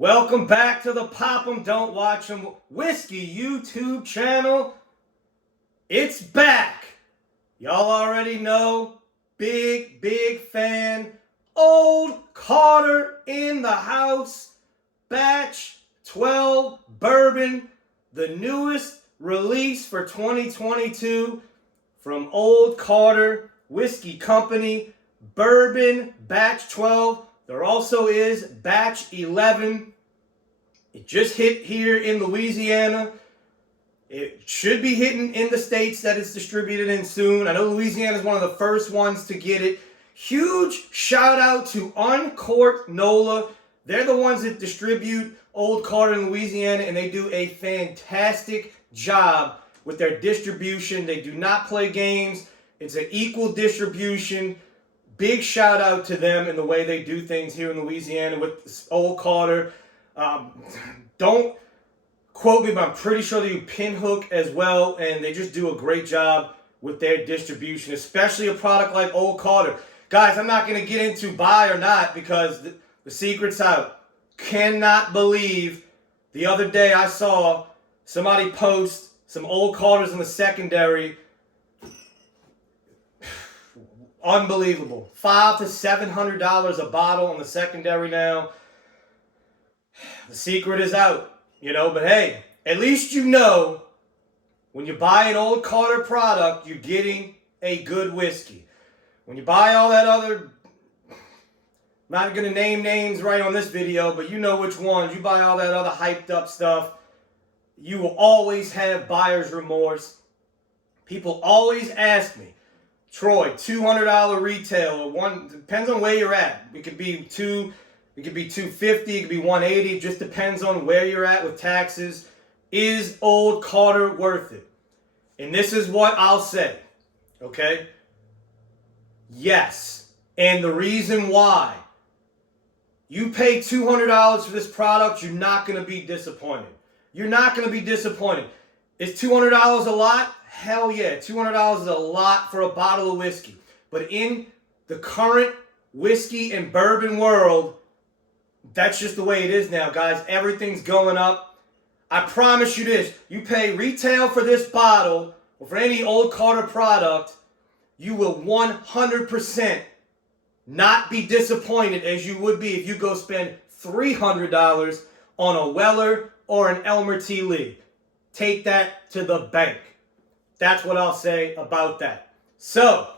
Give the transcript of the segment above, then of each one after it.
Welcome back to the Pop 'em Don't Watch 'em Whiskey YouTube channel. It's back. Y'all already know, big fan. Old Carter in the house. Batch 12 Bourbon, the newest release for 2022 from Old Carter Whiskey Company. Bourbon Batch 12. There also is Batch 11. It just hit here in Louisiana. It should be hitting in the states that it's distributed in soon. I know Louisiana is one of the first ones to get it. Huge shout out to Uncorked NOLA. They're the ones that distribute Old Carter in Louisiana, and they do a fantastic job with their distribution. They do not play games. It's an equal distribution. Big shout out to them in the way they do things here in Louisiana with Old Carter. Don't quote me, but I'm pretty sure they do Pinhook as well, and they just do a great job with their distribution, especially a product like Old Carter. Guys, I'm not going to get into buy or not because the secret's out. Cannot believe the other day I saw somebody post some Old Carters in the secondary. Unbelievable. $500 to $700 a bottle on the secondary now. The secret is out, but hey, at least you know when you buy an Old Carter product, you're getting a good whiskey. When you buy all that other, I'm not going to name names right on this video, but you know which ones. You buy all that other hyped up stuff, you will always have buyer's remorse. People always ask me, Troy, $200 retail, depends on where you're at. It could be $250, it could be $180. It just depends on where you're at with taxes. Is Old Carter worth it? And this is what I'll say, okay? Yes. And the reason why. You pay $200 for this product, you're not going to be disappointed. You're not going to be disappointed. Is $200 a lot? Hell yeah, $200 is a lot for a bottle of whiskey. But in the current whiskey and bourbon world, that's just the way it is now, guys. Everything's going up. I promise you this. You pay retail for this bottle, or for any Old Carter product, you will 100% not be disappointed as you would be if you go spend $300 on a Weller or an Elmer T. Lee. Take that to the bank. That's what I'll say about that. So,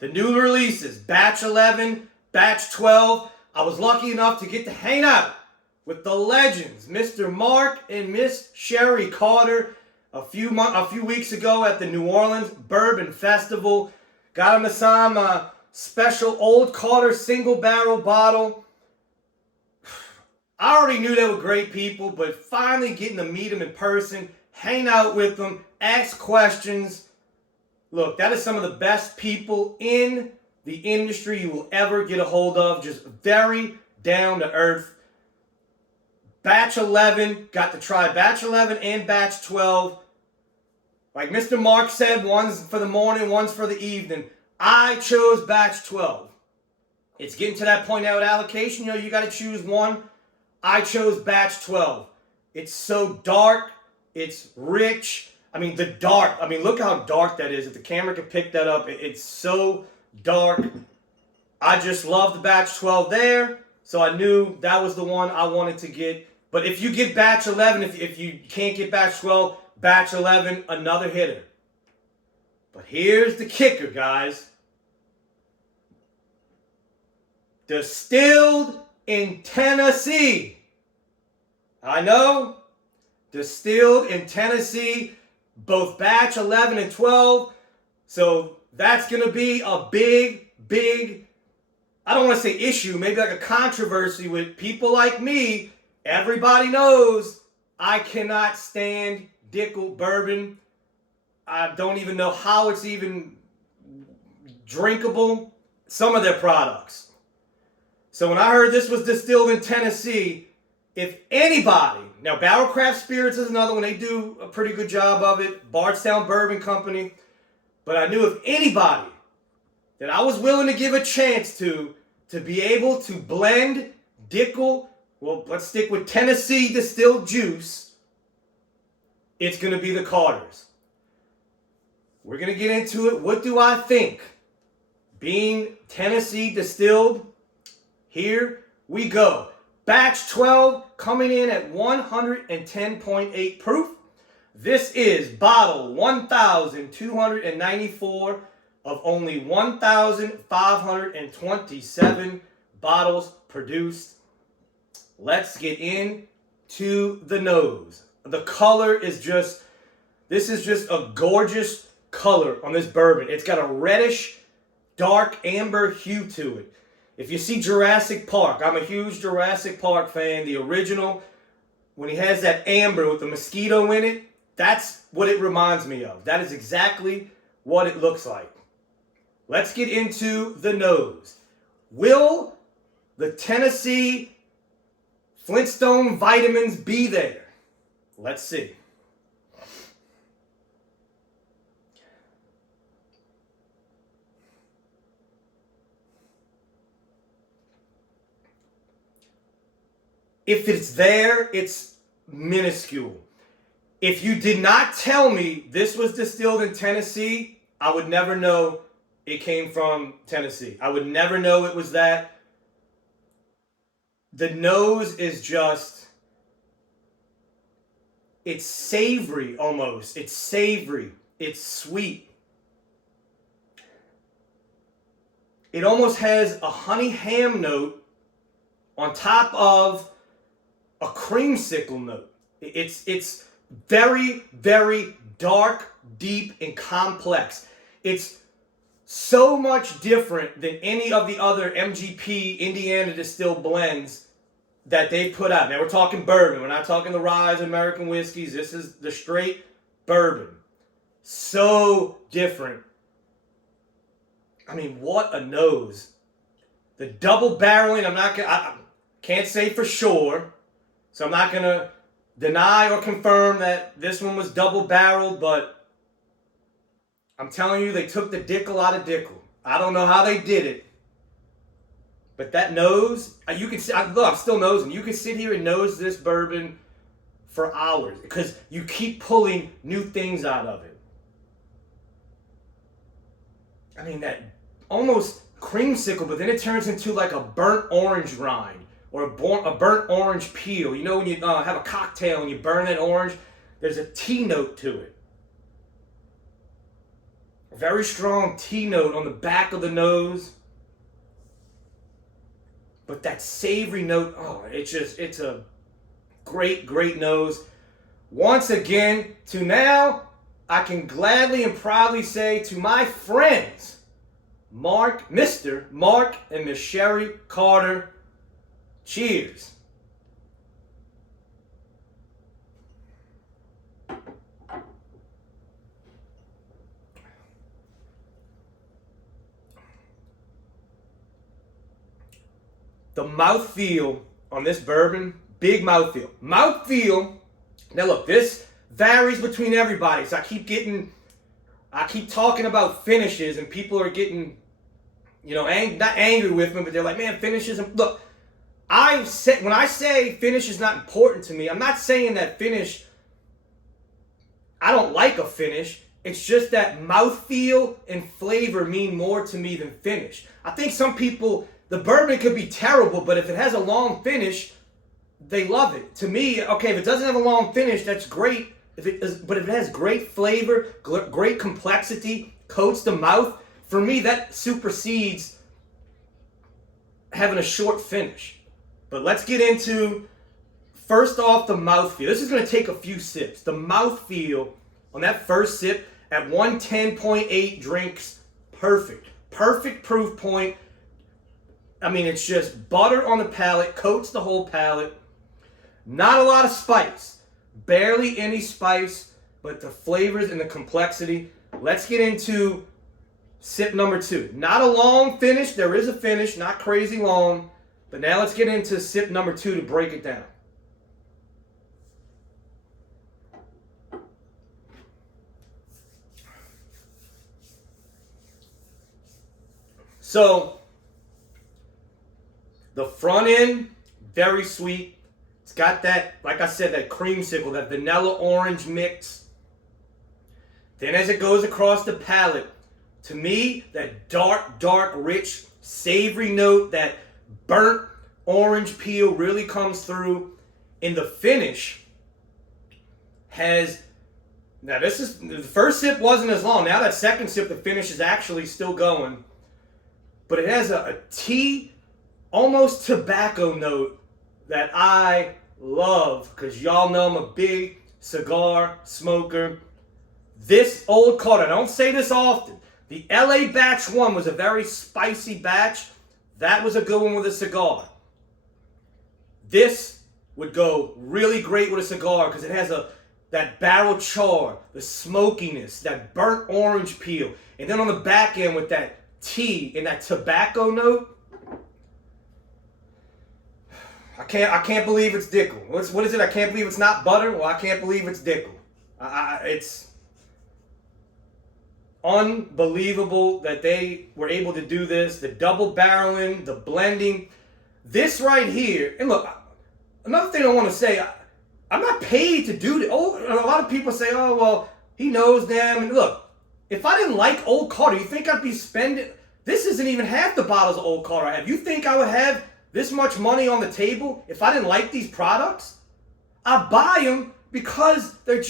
the new releases, Batch 11, Batch 12. I was lucky enough to get to hang out with the legends, Mr. Mark and Miss Sherry Carter, a few weeks ago at the New Orleans Bourbon Festival. Got them to sign a special Old Carter single barrel bottle. I already knew they were great people, but finally getting to meet them in person, hang out with them, ask questions. Look, that is some of the best people in the industry you will ever get a hold of. Just very down to earth. Batch 11, got to try Batch 11 and Batch 12. Like Mr. Mark said, one's for the morning, one's for the evening. I chose Batch 12. It's getting to that point now with allocation. You got to choose one. I chose Batch 12. It's so dark. It's rich. Look how dark that is. If the camera can pick that up, it's so dark. I just love the Batch 12 there, so I knew that was the one I wanted to get. But if you get Batch 11, if you can't get Batch 12, Batch 11, another hitter. But here's the kicker, guys. Distilled in Tennessee. I know. Distilled in Tennessee, both Batch 11 and 12. So that's going to be a big, I don't want to say issue, maybe like a controversy with people like me. Everybody knows I cannot stand dickel bourbon. I don't even know how it's even drinkable. Some of their products. So when I heard this was distilled in Tennessee, if anybody, now Barrelcraft Spirits is another one, they do a pretty good job of it, Bardstown Bourbon Company, but I knew if anybody that I was willing to give a chance to be able to blend dickel Well, let's stick with Tennessee distilled juice. It's going to be the Carters. We're going to get into it. What do I think? Being Tennessee distilled, here we go. Batch 12 coming in at 110.8 proof. This is bottle 1,294 of only 1,527 bottles produced. Let's get into the nose. The color is just, this is just a gorgeous color on this bourbon. It's got a reddish, dark amber hue to it. If you see Jurassic Park, I'm a huge Jurassic Park fan. The original, when he has that amber with the mosquito in it, that's what it reminds me of. That is exactly what it looks like. Let's get into the nose. Will the Tennessee Flintstone vitamins be there? Let's see. If it's there, it's minuscule. If you did not tell me this was distilled in Tennessee, I would never know it came from Tennessee. I would never know it was that. The nose is just, it's savory almost. It's savory. It's sweet. It almost has a honey ham note on top of a creamsicle note. It's very, very dark, deep, and complex. It's so much different than any of the other MGP Indiana distilled blends that they put out. Now we're talking bourbon. We're not talking the rye American whiskeys. This is the straight bourbon. So different. I mean, what a nose. The double barreling, I can't say for sure. So I'm not going to deny or confirm that this one was double barreled, but I'm telling you, they took the dickel out of dickel. I don't know how they did it. But that nose, you can see, look, I'm still nosing. You can sit here and nose this bourbon for hours because you keep pulling new things out of it. I mean, that almost creamsicle, but then it turns into like a burnt orange rind or a burnt orange peel. You know when you have a cocktail and you burn that orange, there's a tea note to it. A very strong tea note on the back of the nose. But that savory note, it's a great, great nose. Once again, to now, I can gladly and proudly say to my friends, Mr. Mark and Miss Sherry Carter, cheers. The mouthfeel on this bourbon, big mouthfeel. Mouthfeel, now look, this varies between everybody. So I keep talking about finishes and people are getting, not angry with me, but they're like, man, finishes. Look, when I say finish is not important to me, I'm not saying that finish, I don't like a finish. It's just that mouthfeel and flavor mean more to me than finish. I think some people, the bourbon could be terrible, but if it has a long finish, they love it. To me, okay, if it doesn't have a long finish, that's great. But if it has great flavor, great complexity, coats the mouth, for me, that supersedes having a short finish. But let's get into, first off, the mouthfeel. This is going to take a few sips. The mouthfeel on that first sip at 110.8 drinks, perfect. Perfect proof point. I mean, it's just butter on the palate, coats the whole palate. Not a lot of spice. Barely any spice, but the flavors and the complexity. Let's get into sip number 2. Not a long finish. There is a finish, not crazy long. But now let's get into sip number 2 to break it down. So, the front end, Very sweet. It's got that, like I said, that creamsicle, that vanilla orange mix. Then as it goes across the palate, to me, that dark, rich, savory note, that burnt orange peel really comes through. In the finish has, now this is, the first sip wasn't as long. Now that second sip, the finish is actually still going. But it has a tea, almost tobacco note that I love, because y'all know I'm a big cigar smoker. This Old Carter, I don't say this often, the LA Batch 1 was a very spicy batch. That was a good one with a cigar. This would go really great with a cigar because it has that barrel char, the smokiness, that burnt orange peel. And then on the back end with that tea and that tobacco note. I can't believe it's dickel. What is it? I can't believe it's not butter. Well, I can't believe it's dickel. It's unbelievable that they were able to do this. The double barreling, the blending. This right here, and look, another thing I want to say, I'm not paid to do this. Oh, a lot of people say, oh, well, he knows them. And look, if I didn't like Old Carter, you think I'd be spending, this isn't even half the bottles of Old Carter I have. You think I would have this much money on the table if I didn't like these products? I buy them because they're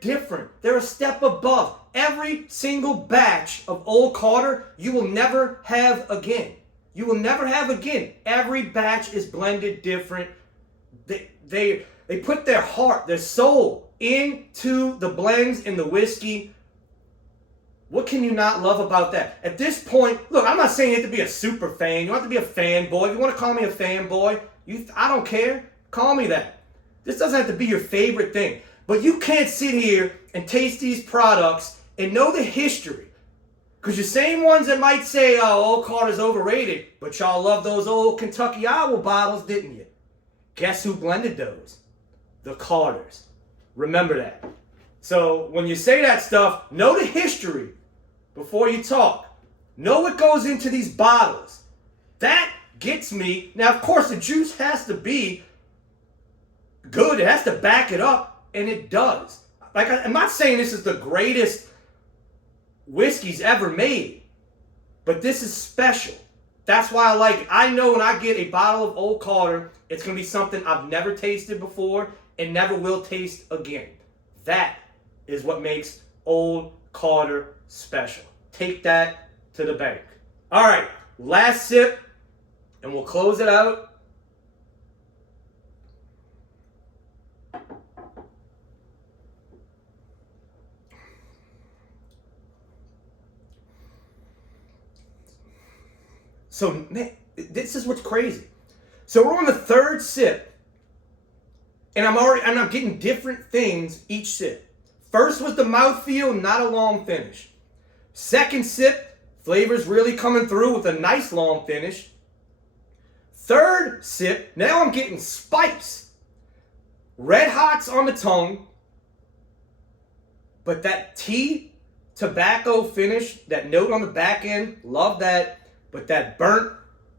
different. They're a step above. Every single batch of Old Carter you will never have again. You will never have again. Every batch is blended different. They put their heart, their soul into the blends in the whiskey. What can you not love about that? At this point, look, I'm not saying you have to be a super fan. You don't have to be a fanboy. If you want to call me a fanboy, I don't care. Call me that. This doesn't have to be your favorite thing. But you can't sit here and taste these products and know the history. Because you're same ones that might say, oh, Old Carter's overrated, but y'all love those old Kentucky Owl bottles, didn't you? Guess who blended those? The Carters. Remember that. So when you say that stuff, know the history before you talk. Know what goes into these bottles. That gets me. Now, of course, the juice has to be good. It has to back it up, and it does. Like, I'm not saying this is the greatest whiskey's ever made, but this is special. That's why I like it. I know when I get a bottle of Old Carter, it's going to be something I've never tasted before and never will taste again. That is what makes Old Carter special. Take that to the bank. All right, last sip, and we'll close it out. So, man, this is what's crazy. So we're on the third sip, and I'm getting different things each sip. First was the mouthfeel, not a long finish. Second sip, flavors really coming through with a nice long finish. Third sip, now I'm getting spice. Red hots on the tongue, but that tea, tobacco finish, that note on the back end, love that. But that burnt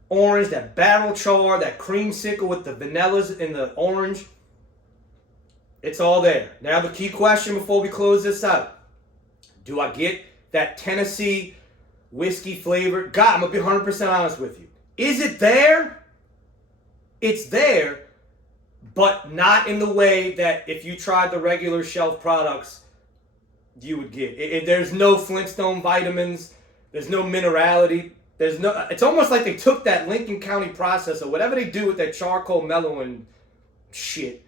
orange, that barrel char, that creamsicle with the vanillas and the orange, it's all there. Now the key question before we close this out. Do I get that Tennessee whiskey flavor? God, I'm going to be 100% honest with you. Is it there? It's there, but not in the way that if you tried the regular shelf products, you would get. There's no Flintstone vitamins. There's no minerality. It's almost like they took that Lincoln County process or whatever they do with that charcoal mellowing shit.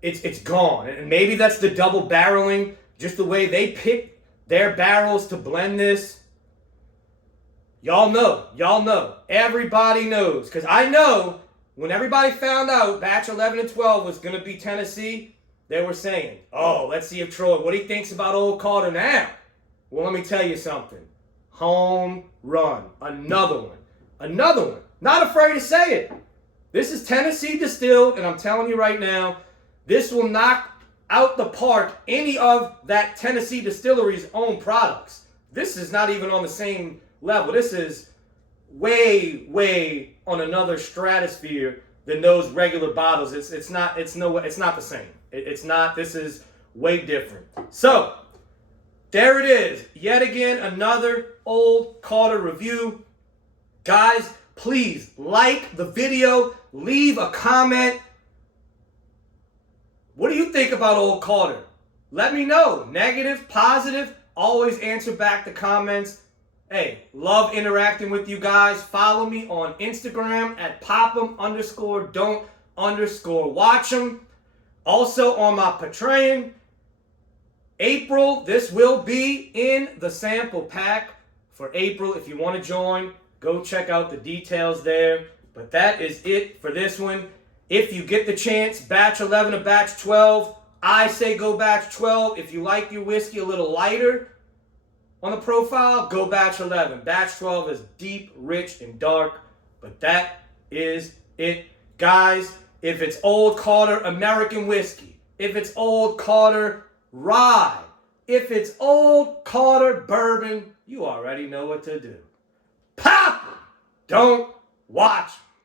It's gone. And maybe that's the double barreling, just the way they pick their barrels to blend this. Y'all know. Everybody knows. Because I know when everybody found out batch 11 and 12 was going to be Tennessee, they were saying, oh, let's see if Troy, what he thinks about Old Carter now. Well, let me tell you something. Home run. Another one. Not afraid to say it. This is Tennessee distilled, and I'm telling you right now, this will knock out the park any of that Tennessee distillery's own products. This is not even on the same level. This is way, way on another stratosphere than those regular bottles. It's not the same. It's not. This is way different. So there it is. Yet again, another Old Carter review. Guys, please like the video. Leave a comment. What do you think about Old Carter? Let me know. Negative, positive. Always answer back the comments. Hey, love interacting with you guys. Follow me on Instagram at pop'em_don't_watch'em. Also on my Patreon. April, this will be in the sample pack for April. If you want to join, go check out the details there. But that is it for this one. If you get the chance, batch 11 or batch 12, I say go batch 12. If you like your whiskey a little lighter on the profile, go batch 11. Batch 12 is deep, rich, and dark. But that is it. Guys, if it's Old Carter American whiskey, if it's Old Carter rye, if it's Old Carter bourbon, you already know what to do. Pop! Don't watch.